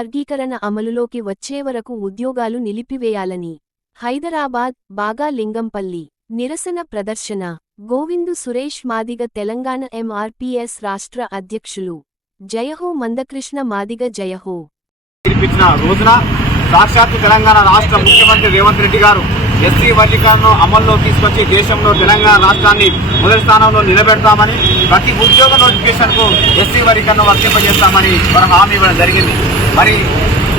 వర్గీకరణ అమలులోకి వచ్చే వరకు ఉద్యోగాలు నిలిపివేయాలని. హైదరాబాద్ బాగా లింగంపల్లి. నిరసన ప్రదర్శన. గోవిందు సురేష్ మాదిగ తెలంగాణ ఎంఆర్పిఎస్ రాష్ట్ర అధ్యక్షులు. జయహో మందకృష్ణ మాదిగ జయహో రోజున సాక్షాత్తు తెలంగాణ రాష్ట్ర ముఖ్యమంత్రి రేవంత్ రెడ్డి గారు ఎస్సీ వర్గీకరణను అమల్లో తీసుకొచ్చి దేశంలో తెలంగాణ రాష్ట్రాన్ని మొదటి స్థానంలో నిలబెడతామని ప్రతి ఉద్యోగ నోటిఫికేషన్కు ఎస్సీ వర్గీకరణ వర్తింపజేస్తామని మనం హామీ ఇవ్వడం జరిగింది. మరి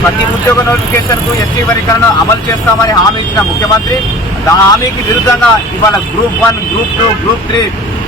ప్రతి ఉద్యోగ నోటిఫికేషన్కు ఎస్సీ వర్గీకరణ అమలు చేస్తామని హామీ ఇచ్చిన ముఖ్యమంత్రి ఆ హామీకి విరుద్ధంగా ఇవాళ group one group two group three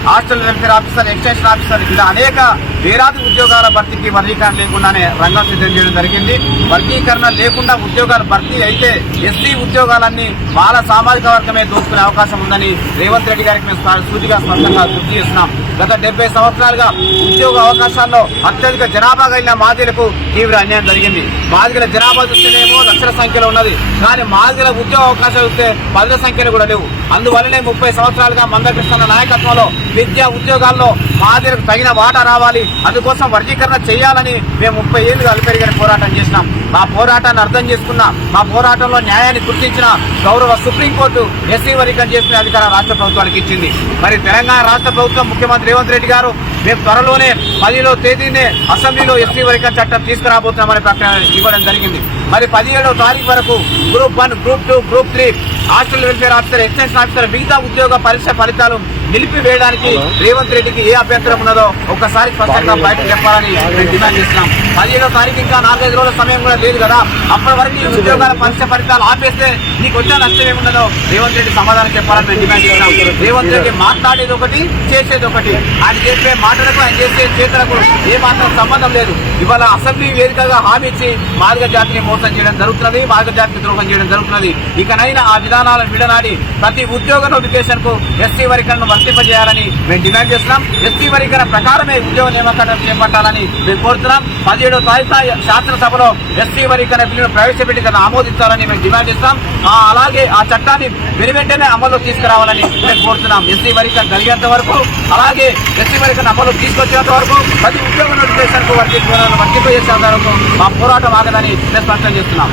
hostel welfare officer extension officer ఇలా అనేక వేలాది ఉద్యోగాల భర్తీకి వర్గీకరణ లేకుండానే రంగం సిద్ధం చేయడం జరిగింది. వర్గీకరణ లేకుండా ఉద్యోగాలు భర్తీ అయితే ఎస్టీ ఉద్యోగాలన్నీ వాళ్ళ సామాజిక వర్గమే దోచుకునే అవకాశం ఉందని రేవంత్ రెడ్డి గారికి మేము సూటిగా స్పష్టంగా గుర్తు చేస్తున్నాం. గత డెబ్బై సంవత్సరాలుగా ఉద్యోగ అవకాశాల్లో అత్యధిక జనాభా కలిగిన మాదిలకు తీవ్ర అన్యాయం జరిగింది. మాదిగల జనాభా చూస్తేనేమో లక్షల సంఖ్యలో ఉన్నది. కానీ మాదిగల ఉద్యోగ అవకాశాలు చూస్తే పదుల సంఖ్యలు కూడా లేవు. అందువల్లనే ముప్పై సంవత్సరాలుగా మందకృష్ణ నాయకత్వంలో విద్యా ఉద్యోగాల్లో మాదిలకు తగిన వాటా రావాలి. అందుకోసం వర్గీకరణ చేయాలని మేము ముప్పై ఏళ్ళుగా అలిపెరిగిన పోరాటం చేసినాం. మా పోరాటాన్ని అర్థం చేసుకున్న మా పోరాటంలో న్యాయాన్ని గుర్తించిన గౌరవ సుప్రీంకోర్టు ఎస్సీ వర్గీకరణ చేసుకునే అధికారం రాష్ట్ర ప్రభుత్వానికి ఇచ్చింది. మరి తెలంగాణ రాష్ట్ర ప్రభుత్వం ముఖ్యమంత్రి రేవంత్ రెడ్డి గారు మేము త్వరలోనే పదిలో తేదీనే అసెంబ్లీలో ఎస్సీ వర్గీకరణ చట్టం తీసుకురాబోతున్నామని ప్రకటన ఇవ్వడం జరిగింది. మరి పదిహేడవ తారీఖు వరకు group one group two group three hostel welfare officer extension officer మిగతా ఉద్యోగ పరీక్ష ఫలితాలు నిలిపివేయడానికి రేవంత్ రెడ్డికి ఏ అభ్యంతరం ఉన్నదో ఒక్కసారి స్పష్టంగా బయట చెప్పాలని మేము డిమాండ్ చేస్తున్నాం. పదిహేడో తారీఖు ఇంకా నాలుగైదు రోజుల సమయం కూడా లేదు కదా. అప్పటి వరకు ఈ ఉద్యోగాల పరీక్ష ఫలితాలు ఆపేస్తే నీకు వచ్చే నష్టం ఏమున్నదో రేవంత్ రెడ్డి సమాధానం చెప్పాలని మేము డిమాండ్ చేస్తున్నాం. రేవంత్ రెడ్డి మాట్లాడేది ఒకటి చేసేది ఒకటి. ఆయన చేసే మాటలకు ఆయన చేసే చేతులకు ఏ మాత్రం సంబంధం లేదు. ఇవాళ అసెంబ్లీ వేదికగా హామీ ఇచ్చి మార్గ జాతిని మోసం చేయడం జరుగుతున్నది మార్గ జాతికి ద్రోహం చేయడం జరుగుతున్నది. ఇకనైనా ఆ విధానాలను విడనాడి ప్రతి ఉద్యోగ నోటిఫికేషన్కు ఎస్సీ వర్గీకరణను వర్తింపజేయాలని మేము డిమాండ్ చేస్తున్నాం. ఎస్సీ వర్గీకరణ ప్రకారమే ఉద్యోగ నియామకాలను చేపట్టాలని మేము కోరుతున్నాం. పదిహేడో తారీఖు శాసనసభలో ఎస్సీ వర్గీకరణ బిల్లును ప్రవేశపెట్టి దాన్ని ఆమోదించాలని మేము డిమాండ్ చేస్తున్నాం. అలాగే ఆ చట్టాన్ని వెను వెంటనే అమలు తీసుకురావాలని మేము కోరుతున్నాం. ఎస్సీ వర్గీకరణ కలిగేంత వరకు అలాగే ఎస్సీ వర్గీకరణ అమలు తీసుకొచ్చేంత వరకు ప్రతి ఉద్యోగ నోటిఫికేషన్కు వర్తింపజేసేంత వరకు మా పోరాటం ఆగదని మేము స్పష్టం చేస్తున్నాం.